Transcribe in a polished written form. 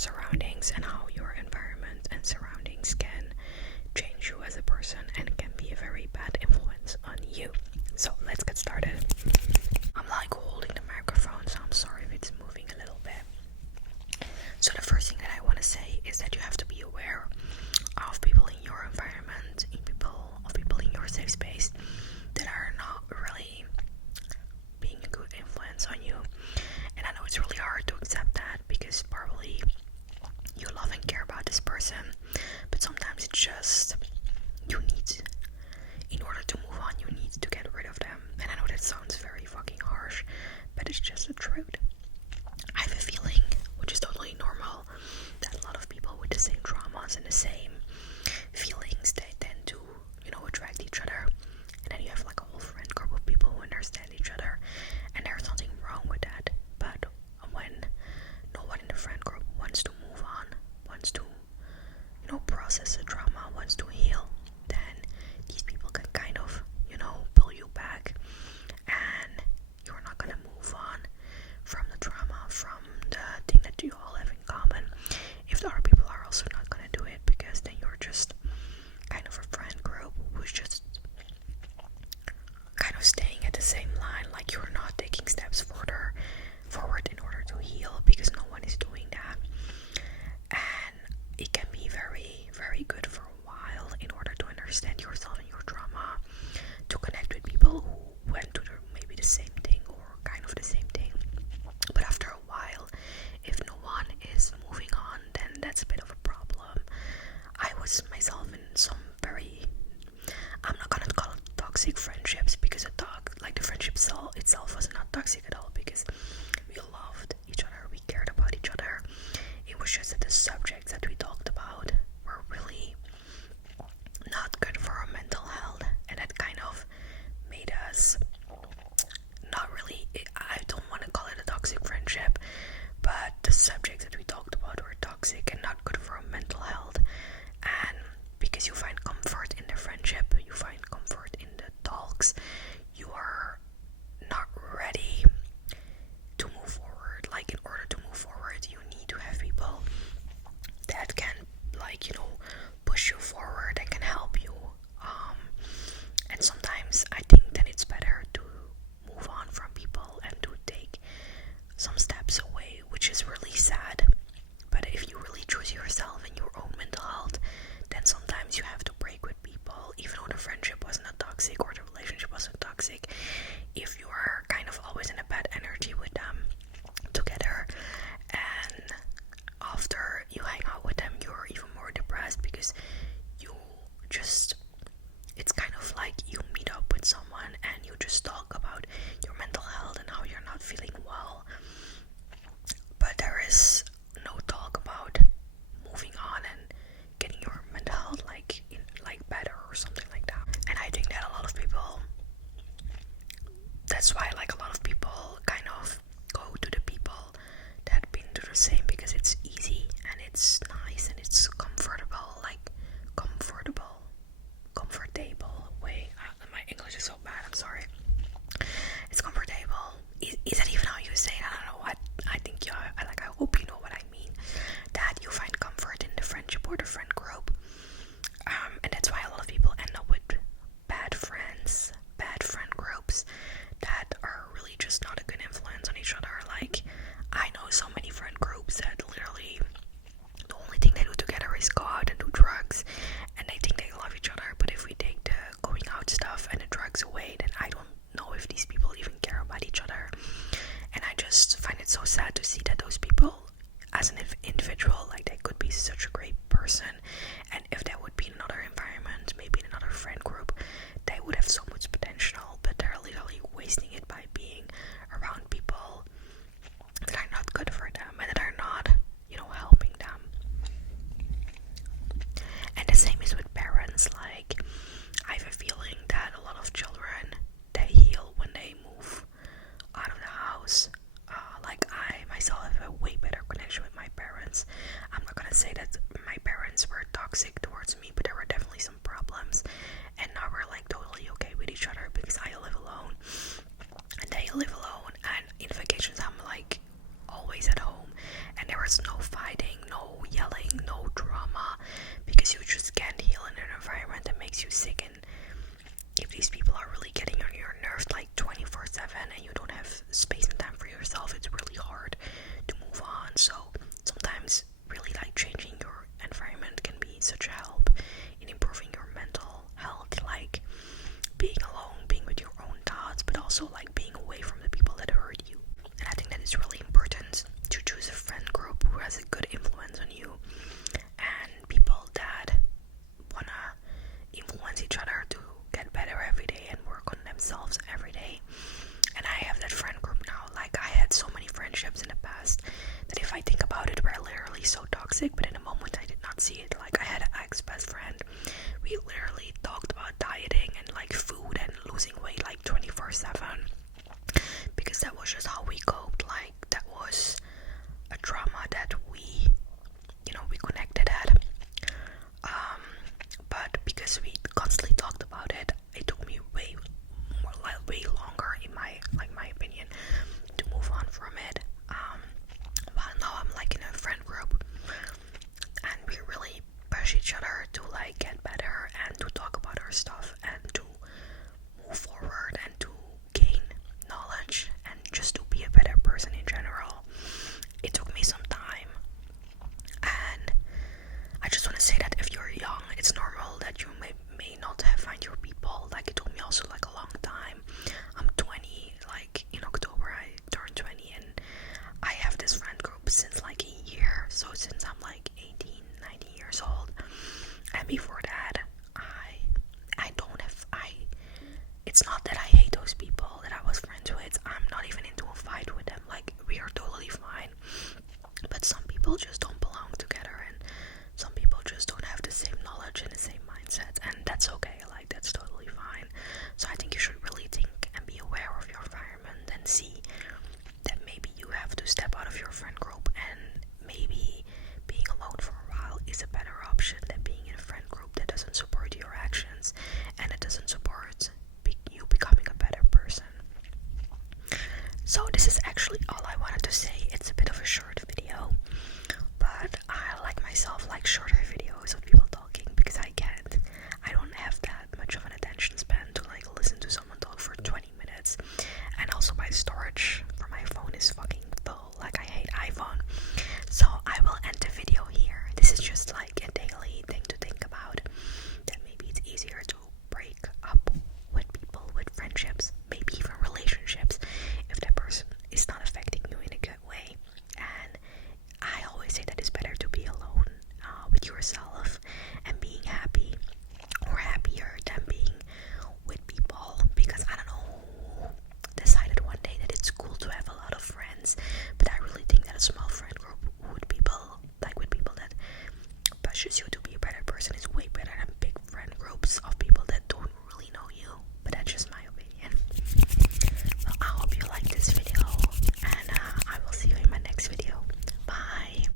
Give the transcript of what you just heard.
surroundings and how your environment and surroundings can change you as a person and can be a very bad influence on you. So let's get started. I'm like holding the microphone, so I'm sorry if it's moving a little bit. So the first thing that I want to say is that you have to be aware of people in your environment, of people in your safe space that are not really being a good influence on you. And I know it's really hard to accept that because probably you love and care about this person, but sometimes it's just in order to move on, you need to get rid of them. And I know that sounds very fucking harsh, but it's just the truth. I have a feeling, which is totally normal, that a lot of people with the same traumas and the same feelings, they tend to, attract each other. And then you have like a whole friend group of people who understand each other, and there's nothing wrong with that. But when no one in the friend group wants to move on, wants to, process the trauma, wants to heal, then these people can kind of, pull you back, and you're not gonna move on from the trauma, from the thing that you all have in common, if the other people are also not gonna do it, because then you're just kind of a friend group who's just kind of staying at the same line, like you're not taking steps forward in order to heal, because no one is doing that. And it can be very, very good for a while in order to understand yourself and your trauma, to connect with people who went through maybe the same thing or kind of the same thing. But after a while, if no one is moving on, then that's a bit of a problem. I was myself in some very, I'm not gonna call it toxic friendships, because the friendship itself was not toxic at all, because we loved each other, we cared about each other. It was just that the subjects that we talked about were really not good for our mental health, and that kind of made us not really, I don't want to call it a toxic friendship, but the subjects that we talked about were toxic and not good for our mental health. And because you find comfort in the friendship, you find comfort in the talks, you are not ready to move forward. Like, in order to move forward, you need to have people that can, push you forward and can help you. And sometimes I think that it's better to move on from people and to take some steps away, which is really sad. But if you really choose yourself and your own mental health, then sometimes you have to break with people, even though the friendship was not toxic or the relationship wasn't toxic. If you are kind of always in a bad energy with them together, and after you hang out with them, you're even more depressed, because it's kind of like you meet up with someone and you just talk about your mental health and how you're not feeling well, but there is no talk about moving on and getting your mental health better or something like that. And I think that that's why a lot of people kind of go to the people that have been through the same, because it's easy and it's nice and it's comfortable way. My English is so bad, I'm sorry. It's comfortable. Is that even how you say it? I don't know what. I think I hope you know what I mean. That you find comfort in the friendship or the friend group. And that's why a lot of people end up with bad friends, bad friend groups that are really just not a good influence on each other. Like, I know so many friend groups that literally the only thing they do together is go out and do drugs, and they think they love each other. But if we take the going out stuff and the drugs away, then I don't know if these people even care about each other. And I just find it so sad to see that those people, as an individual, they could be such a great person, and if they would be in another environment, maybe in another friend group, they would have so much potential, but they're literally wasting it by being around people that are not good for them and that are not, helping them. And the same is with parents. I have a feeling that a lot of children, they heal when they move out of the house. I myself have a way better connection with my parents. I'm not gonna say that my parents were toxic towards me, but there were definitely some problems, and now we're totally okay with each other, because I live alone and they live alone, and in vacations I'm always at home, and there was no fighting, no sometimes you just can't heal in an environment that makes you sick, and if these people are really getting on your nerves like 24/7 and you don't have space and time for yourself, it's really hard to move on. So sometimes really like changing your environment can be such a help in improving your mental health, like being alone, being with your own thoughts, but also like being away from the people that hurt you. And I think that it's really important to choose a friend group who has a good influence on you, and people that wanna influence each other to get better every day and work on themselves every day. And I have that friend group now. Like, I had so many friendships in the past that if I think about it, were literally so toxic, but in a moment I did not see it. Like, I had an ex-best friend. We literally talked about dieting and like food and losing weight like 24/7, because that was just how we coped. Like, that was a trauma that we connected at. But because we constantly talked about it, it took me way longer, in my opinion, to move on from it. But now I'm like in a friend group, and we really push each other to like get better and to talk about our stuff and to move forward and to gain knowledge and just to be a better person in general. It took me some time, and I just want to say that if you're young, it's normal that you may not have find your people. Like, it took me also like a long time. I'm 20, like in October I turned 20, and I have this friend group since like a year. So since I'm like 18, 19 years old. And before that, it's not that I hate those people that I was friends with. I'm not even into a fight with them. Like, we are totally fine. But some people just don't belong together, and some people just don't have the same knowledge and the same mindset, and that's okay. Like, that's totally fine. So I think you should really think and be aware of your environment and see that maybe you have to step out of your friend group, and maybe being alone for a while is a better option than being in a friend group that doesn't support your actions and it doesn't support you becoming a better person. So this is actually all I wanted to say. It's a bit of a short video, but I like myself like shorter videos of people talking, because I don't have that much of an attention span to like listen to someone talk for 20 minutes. And also my storage for my phone is fucking full. Like, I hate iPhone. So I will end the video here. This is just like a daily thing to think about, that maybe it's easier to break up with people, with friendships, maybe even relationships, if that person is not affecting you in a good way. And I always say that it's better to be alone with yourself and being happy or happier than being with people, because I don't know, decided one day that it's cool to have a lot of friends, but I really think that a small friend group with people that pushes you to be a better person is way better than big friend groups of